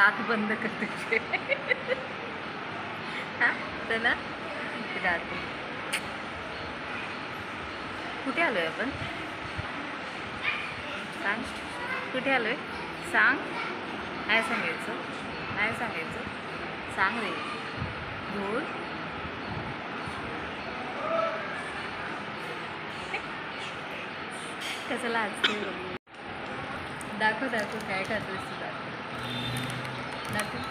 दात बंद कर तुझे हा? तर ना दात कुठे आलोय आपण? सांग. कुठे आलोय? सांग. काय सांगायचं. काय सांगायचं. सांग रे. बोल कसं लाजते? दाखव दाखव. काय खातोस तू? दाखव. दाखव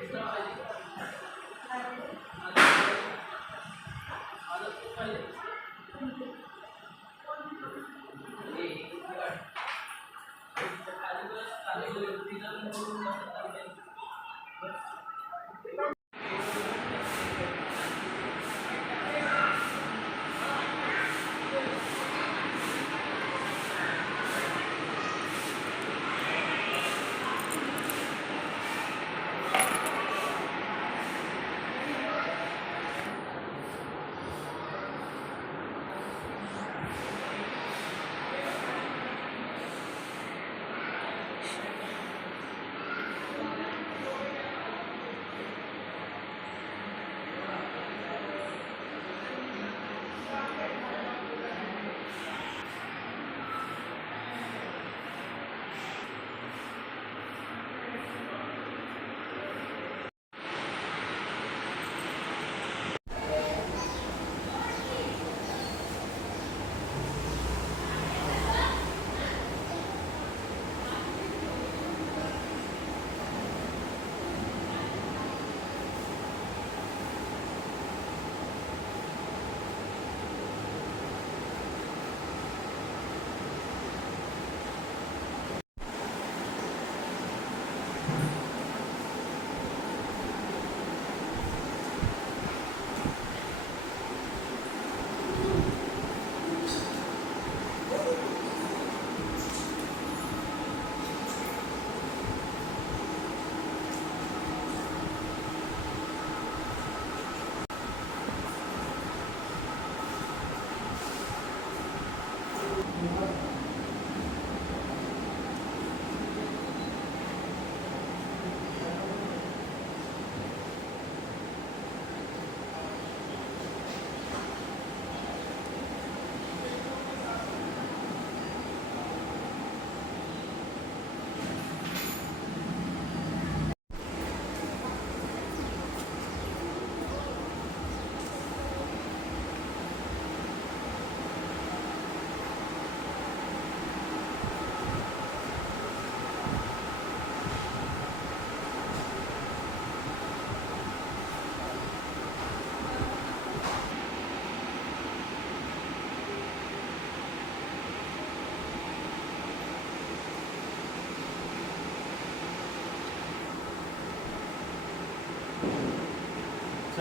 Toilet.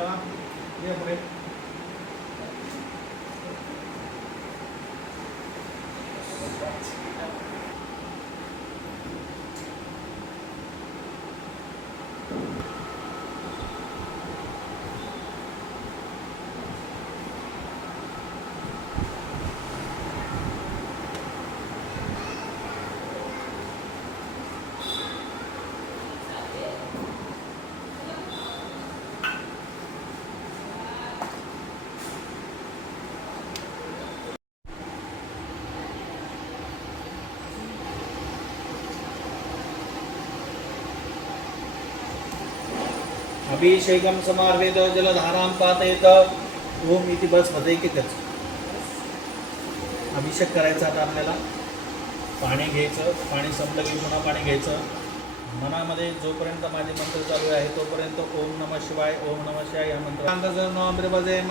चला ये पुढे अभिषेकम समार्वेद जलधारां पातयत ओम इति बसमध्ये एकच अभिषेक करायचा आता आपल्याला. पाणी घ्यायचं पाणी संपलं की पुन्हा पाणी घ्यायचं. मनामध्ये जोपर्यंत माझे मंत्र चालू आहे तोपर्यंत ओम नम शिवाय ओम नम शिवाय या मंत्र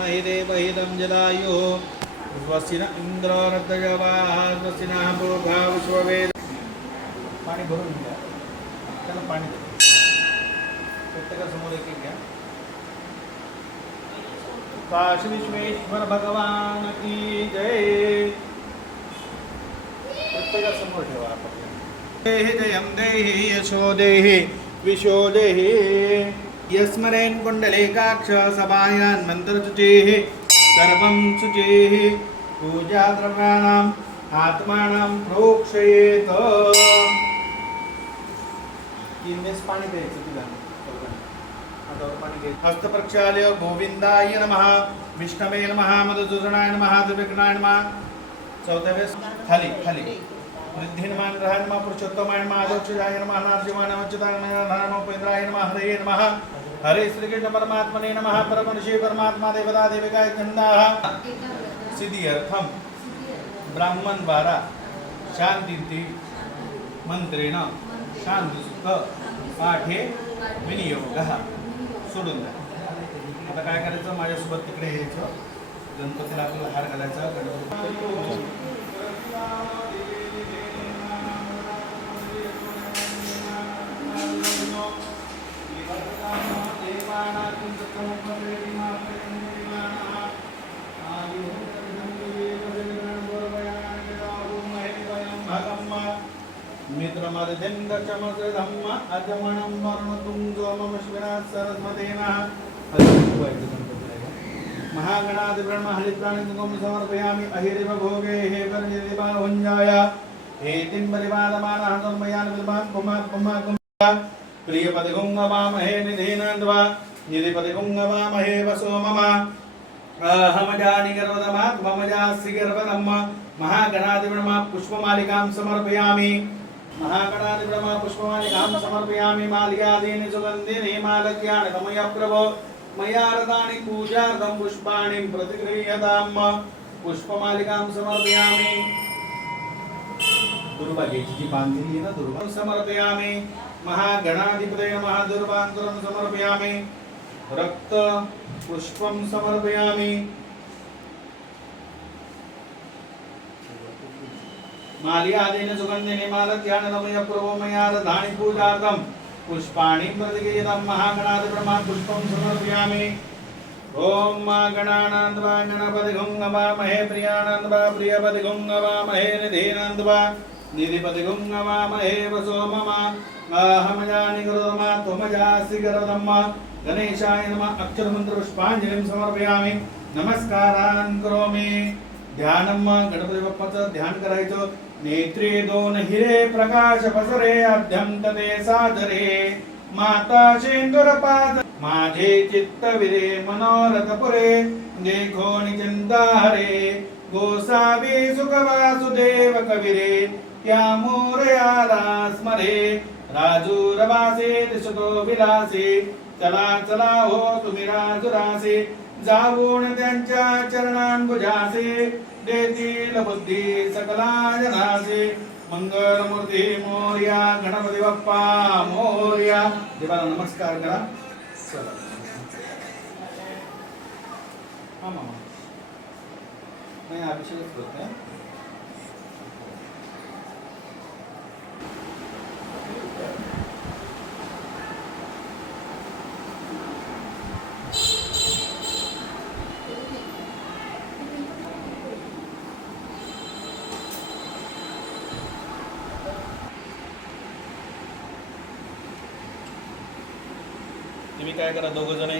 महिदेव हिदम जलायु. स्वस्ति न इंद्र पूर्वा विश्ववेद. पाणी भरून घ्या. त्याला पाणी द्या. प्रत्येकासमोर एक एक घ्या. काशी विश्वेश्वर भगवान की जय? प्रत्येकासमोर ठेवा आपण. देहि जयं देहि यशो देहि विशो देहि. यस्मरेन् कुण्डलेकाक्ष सभायान् मन्त्रचुचेः सर्वं शुचेः पूजाद्रव्याणाम् आत्मानां प्रोक्षयेत. तीन वेळेस पाणी द्यायचं तुला. हस्तप्रक्षालय पाणी घ्यायचं हस्त प्रक्षाल्य गोविंदाय नमः विष्णवे नमः मधुसूदनाय नमः दुर्विघ्नाय नमः। चौथ्या वेळेस खाली खाली वृद्धिन्मान ग्रहाय नमः पुरुषोत्तमाय नमः अधोक्षजाय नमः नार्जिमाय नमः अच्युताय नमः नमः हरे नमः। हरे श्रीकृष्ण परमात्मने नमः परमऋषि परमात्मा देवता देविकाय चंदाः सिद्ध्यर्थम ब्राह्मण द्वारा शांती मंत्रेण शांतसुख पाठे विनियोग। सोडून द्या. आता काय करायचं? माझ्यासोबत तिकडे यायचं. गणपतीला आपल्याला हार घालायचा. गणपती मित्रमर्देन्द्रचमसृधम्म अजमणं वर्णतुङ्गमश्विनात् सरस्वतेन महागणादिब्रह्महरित्राणितुकं समर्पयामि अहिरिव भोगे हे कर्निदिपाहुञ्जाय हेतिं परिपादमानः तन्मयान् विद्वान् पुमात् पुमा कुम्भा प्रियपति गुङ्गमामहे निधीनन्द्वा निधिपति गुङ्गमामहे वसो मम अहमजानि गर्वदमात्ममजास्ति गर्वदम्म महागणादिब्रह्म पुष्पमालिकां समर्पयामि महागणादिब्रह्म पुष्पमालिकां समर्पयामि माल्यादीनि सुगन्धिनि मालक्यानि तमय प्रभो मया रतानि पूजार्थं पुष्पाणि प्रतिगृह्यतां पुष्पमालिकां समर्पयामि दुर्वा घ्यायची जी बांधलेली आहे ना दुर्वा समर्पयामि महागणाधिपतये नमः दुर्वान्तरं समर्पयामि रक्त पुष्पं समर्पयामि माल्यादेन सुगन्धिने मालत्यानमय प्रभो मया दधानि पूजार्थं पुष्पाणि प्रतिगीतं महागणाधिब्रह्मा पुष्पं समर्पयामि ॐ मा गणानान्द्वा गणपति गुङ्गवामहे प्रियानन्द्वा प्रियपति गुङ्गवामहे निधीनन्द्वा निधिपति गुङ्गवामहे वसो मम अहमजानि करोमा त्वमजासि करोदम्म गणेशाय नमः अक्षरमन्त्रपुष्पाञ्जलिं समर्पयामि नमस्कारान् करोमि ध्यानम गणपती बाप्पाचं ध्यान करायचं. नेत्रे दोन हिरे प्रकाश पसरे अध्यंतते सादरे. माता शेंदुर पाद माझे चित्त विरे मनोरथ पुरे देखो निचिंता हरे गोसावी सुख वासुदेव कविरे. त्या मोरयाला स्मरे. राजू रवासे दिसतो विलासे. चला चला हो तुम्ही राजुरासे जाऊन त्यांच्या चरणांबुजासे देतील बुद्धी सकला जनासे मंगल मूर्ती मोर्या गणपती बाप्पा मोर्या देवाला नमस्कार करा चला हा मामा नाही अभिषेकच करतोय तुम्ही काय करा दोघं जण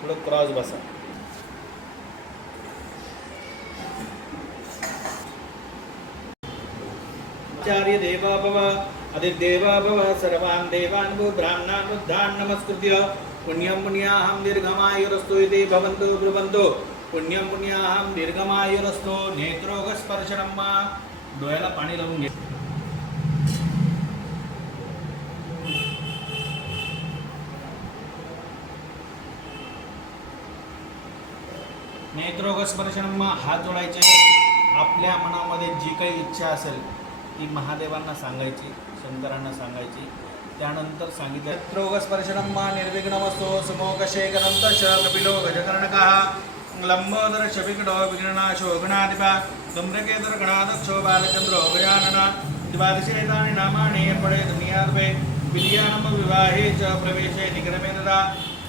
पुढं क्रॉस बसा. आचार्य देवा भव अधिदेवा भव सर्वान् देवान् भो ब्राह्मणान् बुद्धान् नमस्कृत्य. पुण्यं पुण्याहं दीर्घमायुरस्तु इति भवन्तु ब्रुवन्तु. पुण्यं पुण्याहं दीर्घमायुरस्तु नेत्रोगस्पर्शनं वा डोळ्याला पाणी लावून घे. नेत्रोगस्पर्शनं मा हात जोडायचे आपल्या मनामध्ये जी काही इच्छा असेल ती महादेवांना सांगायची शंकरांना सांगायची. त्यानंतर सांगितलं नेत्रोगस्पर्शनं मा निर्विघ्नमस्तो समोकशेखरं तश कपिलो गजकर्णकः। लंबोदर शबिकडो विघ्ननाशो गणाधिपा गम्रकेतर गणादक्षो बालचंद्रो गजानन द्वादशेतानि नामानि पडे दुनियाद्वे विलियानम विवाहे च प्रवेशे निग्रमे तदा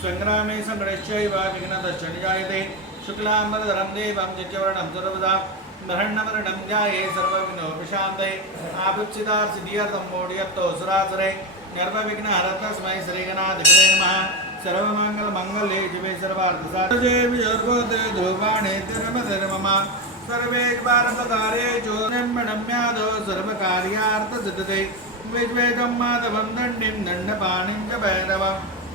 सङ्ग्रामे सङ्गणश्चैव विघ्नतश्च निजायते శుక్లాంబరధరం దేవం జచవర్ణం దుర్వదా గ్రహణమరణం ధ్యాయే సర్వవిఘ్నోపశాంతై ఆపుచ్చితార్సిద్ధియర్థం మోడియత్తో సురాసురై గర్భవిఘ్న హరతస్మై శ్రీగణాధిపతే నమ సర్వమంగళ మంగళే జువే సర్వార్థసాధే ధూపాణే తిరమ తిరమమ సర్వే భారతకారే జోనిమ్యాదో సర్వకార్యార్థ సిద్ధతే విజ్వేదం మాధవం దండిం దండపాణిం చ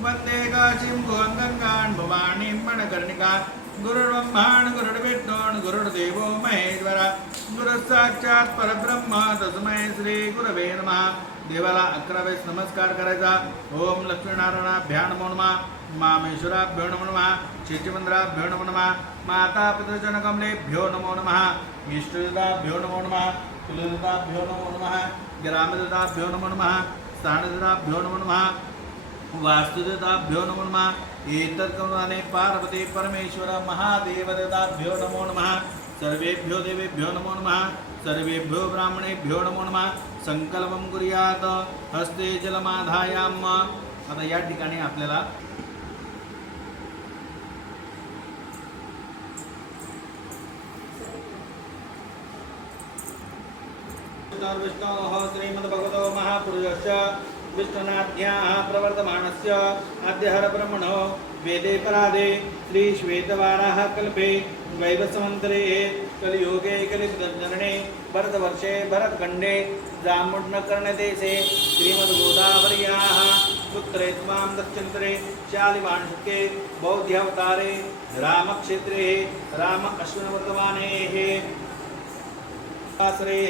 వందే కాశీం గుహంగంగాన్ భవాణీం మణకర్ణికాన్ गङ्गान् भवानीं मणकर्णिकान् गुरुर्ब्रह्माण् गुरुर्विष्णोन् गुरुर्देवो महेश्वर. गुरुसाक्षात् परब्रह्म तस्मै श्री गुरवे नमः. देवाला अकरा वेळेस नमस्कार करायचा. ओम लक्ष्मीनारायणाभ्या नमो नमः. मामेश्वराभ्यो नमो नमः. शेषमंद्राभ्यो नमो नमः. माता पितृजनकमलेभ्यो नमो नमः. इष्टदाभ्यो नमो नमः. कुलदाभ्यो नमो नमः. ग्रामदाभ्यो नमो नमः. स्थानदाभ्यो नमो नमः. वास्तुदेवताभ्यो नमो नमः. एतत्कर्माने पार्वती परमेश्वर महादेवदेवताभ्यो नमो नमः। सर्वेभ्यो देवेभ्यो नमो नमः। सर्वेभ्यो ब्राह्मणेभ्यो नमो नमः। संकल्पं कुर्यात। हस्ते जलमाधायाम। आता या ठिकाणी आपल्याला श्रीमद्भगवतो महापुरुषस्य विष्णुनाथ्याः प्रवर्तमानस्य आद्यहरब्रह्मणो वेदे परादे श्रीश्वेतवाराः कल्पे द्वैवसमन्तरे कलियुगे कलिजनने भरतवर्षे भरतखण्डे जामुण्डकर्णदेशे श्रीमद्गोदावर्याः पुत्रे त्वां दक्षिणतरे शालिवांशके बौद्ध्यावतारे रामक्षेत्रे राम अश्विनवर्तमानेः आश्रये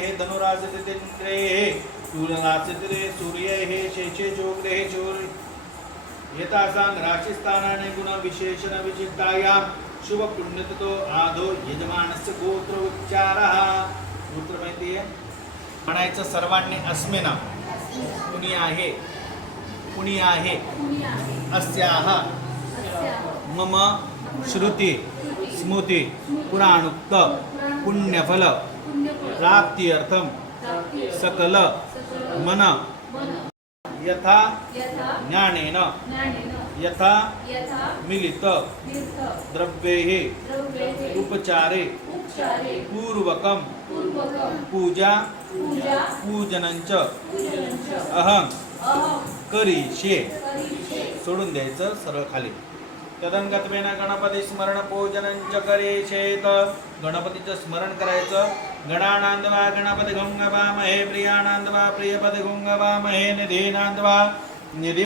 सूर्यनाचित्रे सूर्य हे शेषे चोग्रे चोर यथासां राशिस्थानाने गुणविशेषणविशिष्टायां शुभपुण्यततो आदो यजमानस्य गोत्रोच्चारः। गोत्र माहिती आहे म्हणायचं सर्वांनी अस्मिना कुणी आहे कुणी आहे अस्याः मम श्रुती स्मृती पुराणुक्त पुण्यफल प्राप्त्यर्थं सकल मन। यथा ज्ञानेन। यथा मिलित। द्रव्ये। उपचारे। पूर्वकं। पूजा। पूजनंच अहं। करीशे सोडून द्यायचं सरळ खाली। तदंगत्वेन गणपती स्मरण पूजनंच करेशेत गणपतीचं स्मरण करायचं। गणानांदवा गणपती गुंगवामहे प्रियानांदवा महे गुंगवामहे निधीनांदवा निधी